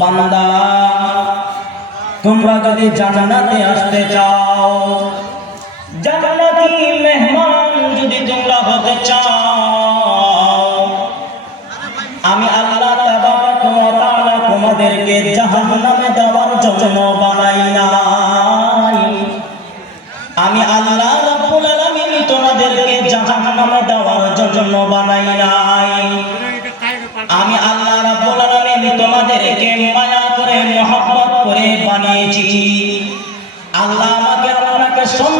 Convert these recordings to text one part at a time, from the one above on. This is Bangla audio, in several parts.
বান্দা তোমরা যদি জানানাতে আসতে চাও জানানাতি মেহমান যদি তোমরা হতে চাও তাআলা তোমাদেরকে জাহান্নামে দেওয়ার জন্য বানাই নাই। আমি আল্লাহ রাব্বুল আলামিন তোমাদেরকে জাহান্নামে দেওয়ার জন্য বানাই নাই। আমি আল্লাহ রাব্বুল আলামিন তোমাদেরকে মায়া করে, মহব্বত করে বানিয়েছি। আল্লাহ আমাকে আপনাকে সম্মান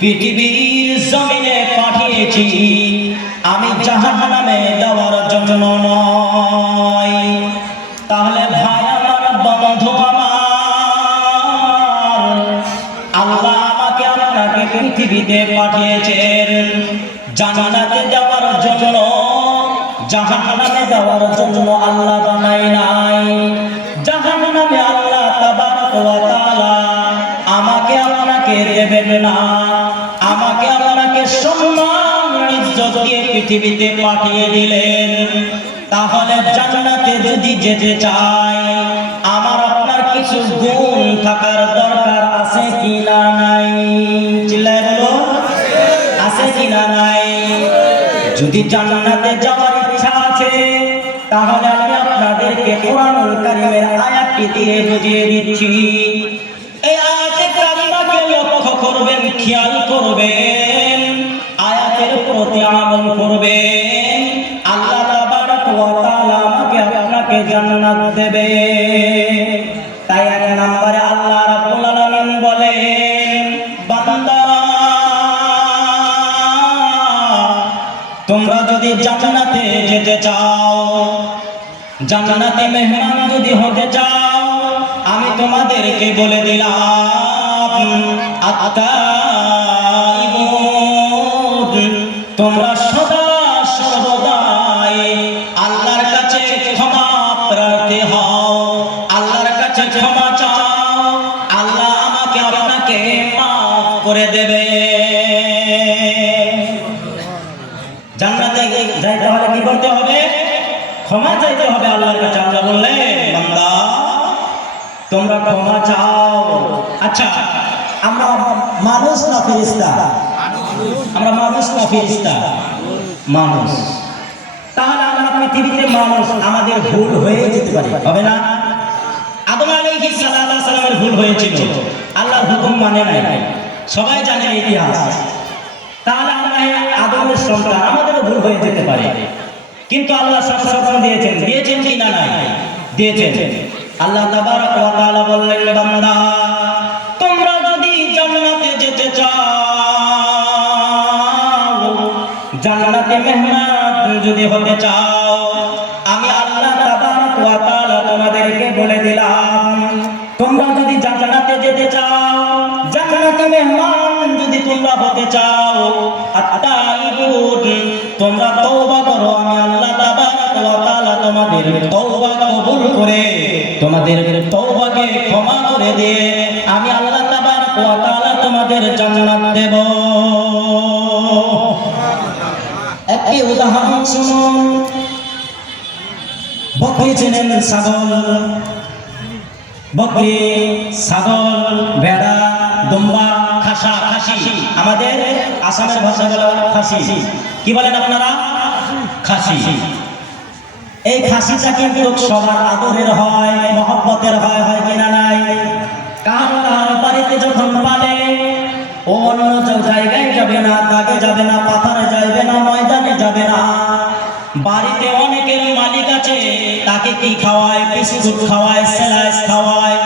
পৃথিবীর জমিনে পাঠিয়েছি। আমি জাহান্নামে দেওয়ার জন্য নয়। তাহলে ভাই, আমার বন্ধু আমার, আল্লাহ আমাকে আপনাকে পৃথিবীতে পাঠিয়েছেন। জান্নাতে যাওয়ার জন্য, জাহান্নামে যাওয়ার জন্য আল্লাহ বানাই নাই পৃথিবীতে পাঠিয়ে দিলেন। তাহলে জান্নাতে যদি যেতে চাই, আমার আপনার কিছু গুণ থাকার দরকার আছে কি না নাই? চিল্লায় বলো, আছে কি না নাই? যদি জান্নাতে যাওয়ার ইচ্ছা আছে, তাহলে আমি আপনাদেরকে কোরআনুল কারীমের আয়াতটি দিয়ে বুঝিয়ে দিচ্ছি। এই আয়াতে কারিমাকে লক্ষ্য করবেন, খেয়াল করবেন। জান্নাত দেবে তাই এক নম্বরে আল্লাহ রাব্বুল আলামিন বলেন, বান্দারা, তোমরা যদি জান্নাতে যেতে চাও, জান্নাতে মেহমান যদি হতে চাও, আমি তোমাদেরকে বলে দিলাম, আত্মাইবুদ, তোমরা সদা তোমরা ক্ষমা চাও। আচ্ছা আমরা মানুষ না ফেরেশতা? আমরা মানুষ না ফেরেশতা? মানুষ। তাহলে আমরা পৃথিবীতে মানুষ, আমাদের ভুল হয়ে যেতে পারে, হবে না? আদম আলাইহিস সালামের ভুল হয়েছিল। আল্লাহর হুকুম মানে নাই। সবাই জানে ইতিহাস। তাহলে আমরা আদমের সন্তান আমাদেরও ভুল হয়ে যেতে পারে। কিন্তু আল্লাহ শাসন দিয়েছেন। দিয়েছেন কি না নাই? দিয়েছেন। আল্লাহ তাআলা বললেন, বান্দা, তোমরা যদি জান্নাতে যেতে চাও, জান্নাতে মেহমান যদি হতে চাও, আমি আল্লাহ তাবারক ওয়া তাআলা তোমাদেরকে বলে দিলাম, তোমরা যদি জান্নাতে যেতে চাও, জান্নাতে মেহমান যদি তোমরা হতে চাও আত্তাইবুন তোমরা তওবা করো, আমি আল্লাহ তাবারক ওয়া তাআলা তোমাদের তওবা কবুল করে তোমাদের তওবাকে ক্ষমা করে দিয়ে আমি আল্লাহ তাবারক ওয়া তাআলা তোমাদের জান্নাত দেব। একটি উদাহরণ শুনুন। বকরি চেনেন ছাগল। বকরি, ছাগল, ভেড়া, দুম্বা, খাসা, খাসি। আমাদের আসামের ভাষা বলা খাসি। কি বলেন আপনারা? খাসি। এই খাসিটা কিন্তু সবার আদরের হয়, মহব্বতের হয় হয় কিনা নাই? কারণ বাড়িতে যখন পালে, ও অন্য জায়গায় যাবে না তাকে যাবে না, পাথারে যাবে না, ময়দানে যাবে না। বাড়িতে অনেকের মালিক আছে, তাকে কি খাওয়ায়? বিস্কুট খাওয়ায়, স্যালাইস খাওয়ায়,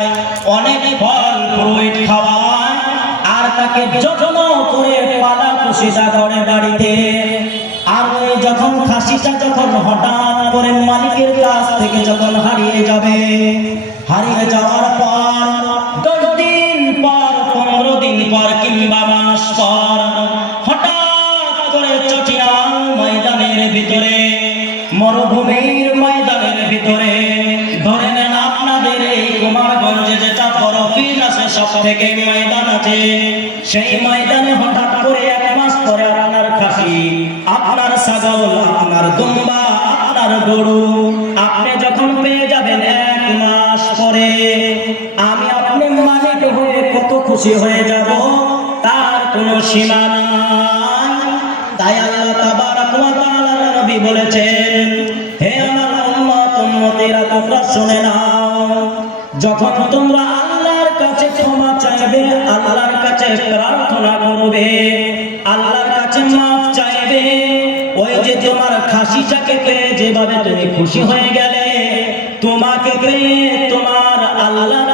অনেক ফল, ফ্রুইট খাওয়ায়, আর তাকে যত্ন করে পালা খুশিটা করে বাড়িতে। আর যখন খাসিটা যখন হঠাৎ করে মালিকের কাছ থেকে যখন হারিয়ে যাবে, হারিয়ে যাওয়ার পর দশ দিন পর, পনেরো দিন পর কিংবা মাস পর হঠাৎ করে চটিয়াল ময়দানের ভিতরে, মরুভূমির ময়দানের ভিতরে ধরে নেন আপনাদের এই কুমারগঞ্জে যেটা বরফিন আছে সব থেকে ময়দান আছে, সেই ময়দানে হঠাৎ করে এক মাস পরে আপনার আপনার ছাগল আপনার দুম্বা, আপনার গরু, আপনি যখন পেয়ে যাবেন এক মাস পরে, আমি আপনি মালিক হয়ে কত খুশি হয়ে যাব, তার কোনো সীমা নাই। তাই আল্লাহ তাবারাক ওয়া নবী বলেছেন, হে আমার উম্মত, উম্মতেরা, তোমরা শুনে নাও, যখন তোমরা আল্লাহর কাছে ক্ষমা চাইবে আল্লাহর কাছে প্রার্থনা করবে। আল্লাহর কাছে মাফ চাইবে। ওই যে তোমার খাসিটাকে পেয়ে যেভাবে তুমি খুশি হয়ে গেলে, তোমাকে পেয়ে তোমার আল্লাহ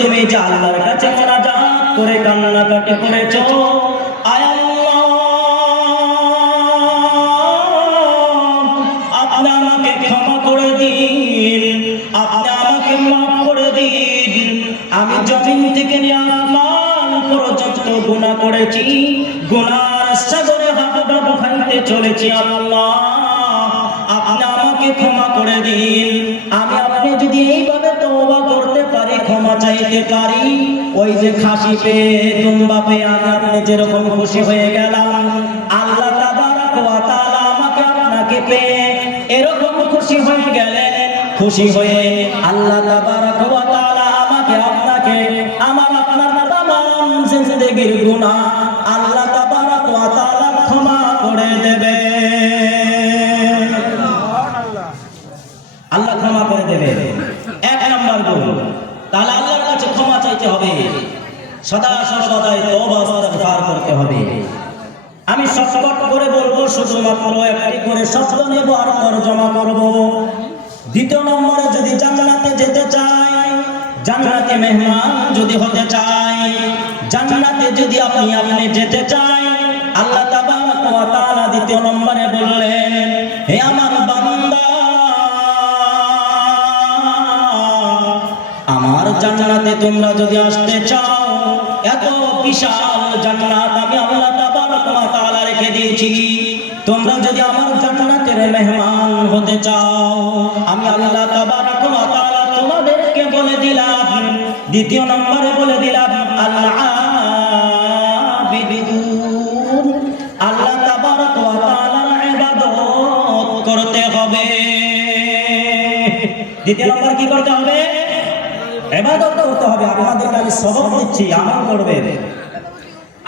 তুমি যে আল্লাহর কাছে মোনাজাত করে কান্নাকাটি করেছ করেছি। গুনার সাগরে হাবুডাবু খাইতে চলেছি আল্লাহ। আপনি আমাকে ক্ষমা করে দিন। আমি আপনি যদি এইভাবে তওবা করতে পারি, ক্ষমা চাইতে পারি, ওই যে খাসি পেয়ে, তুম্বা পেয়ে আমি আপনি যেরকম খুশি হয়ে গেলাম, আল্লাহ আমাকে আপনাকে পেয়ে এরকম খুশি হয়ে গেলেন। খুশি হয়ে আল্লাহ আমাকে আপনাকে জিন্দেগির গুনাহ আল্লাহ ক্ষমা করে দেবে। আল্লাহ ক্ষমা করে দেবে। এক নম্বর গুণ, তাহলে আল্লাহর কাছে ক্ষমা চাইতে হবে। আমি শর্টকাট করে বলব, শুধুমাত্র একটি করে শব্দ নেব আর তর্জমা করব। দ্বিতীয় নম্বরে যদি জান্নাতে যেতে চাই, জান্নাতে মেহমান যদি হতে চাই জান্নাতে যদি আপনি আপনি যেতে চাই আল্লাহ তাবারক ওয়া তাআলা দ্বিতীয় নম্বরে বললেন, হে আমার বান্দা, আমার জান্নাতে তোমরা যদি আসতে চাও, এত বিশাল জান্নাত আমি আল্লাহ তাবারক ওয়া তাআলা রেখে দিয়েছি। তোমরা যদি আমার জান্নাতের মেহমান হতে চাও, আমি আল্লাহ তাবারক ওয়া তাআলা তোমাদেরকে বলে দিলাম। দ্বিতীয় নম্বরে দ্বিতীয় নম্বর কি করতে হবে? এবাদত করতে হবে। আপনাদেরকে আমি সবক দিচ্ছি, আমল করবে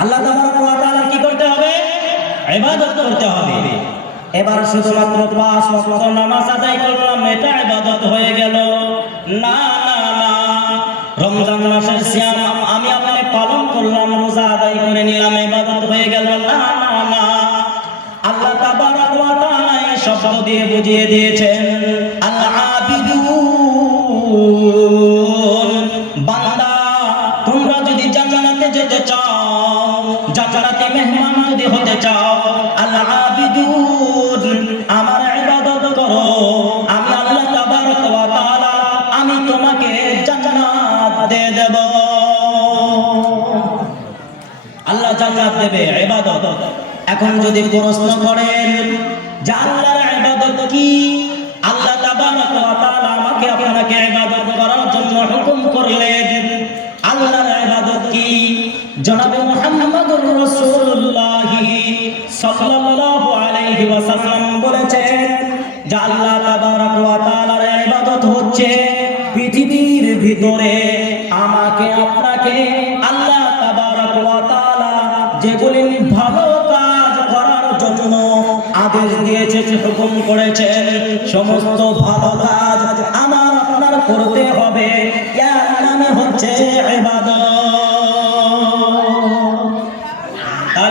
আল্লাহ তাআলা কি করতে হবে? ইবাদত করতে হবে। এবার শুধুমাত্র পাঁচ ওয়াক্ত নামাজ আদায় করলাম, এটা ইবাদত হয়ে গেল। না না না। রমজান মাসের সিয়াম আমি আপনি পালন করলাম, রোজা আদায় করে নিলাম, ইবাদত হয়ে গেল। না না না। আল্লাহ তাবারক ওয়া তাআলা শব্দ দিয়ে বুঝিয়ে দিয়েছেন জান্নাত দেবে, ইবাদত। এখন যদি প্রশ্ন করেন, যে আল্লাহর ইবাদত কি? আল্লাহ তাবারক ওয়া তাআলা আমাকে আপনাকে ইবাদত করার জন্য হুকুম করলেন, আল্লাহর ইবাদত কি? জনাবে মুহাম্মদুর রাসূলুল্লাহ সাল্লাল্লাহু আলাইহি ওয়াসাল্লাম বলেছেন, যে আল্লাহ তাবারক ওয়া তাআলার ইবাদত হচ্ছে পৃথিবীর ভিতরে আমাকে আপনাকে আল্লাহ তাবারক ওয়া যেগুলি ভালো কাজ করার জন্য আদেশ দিয়েছে হুকুম করেছে। সমস্ত ভালো কাজ আমার আপনার করতে হবে। এর হচ্ছে এবাদত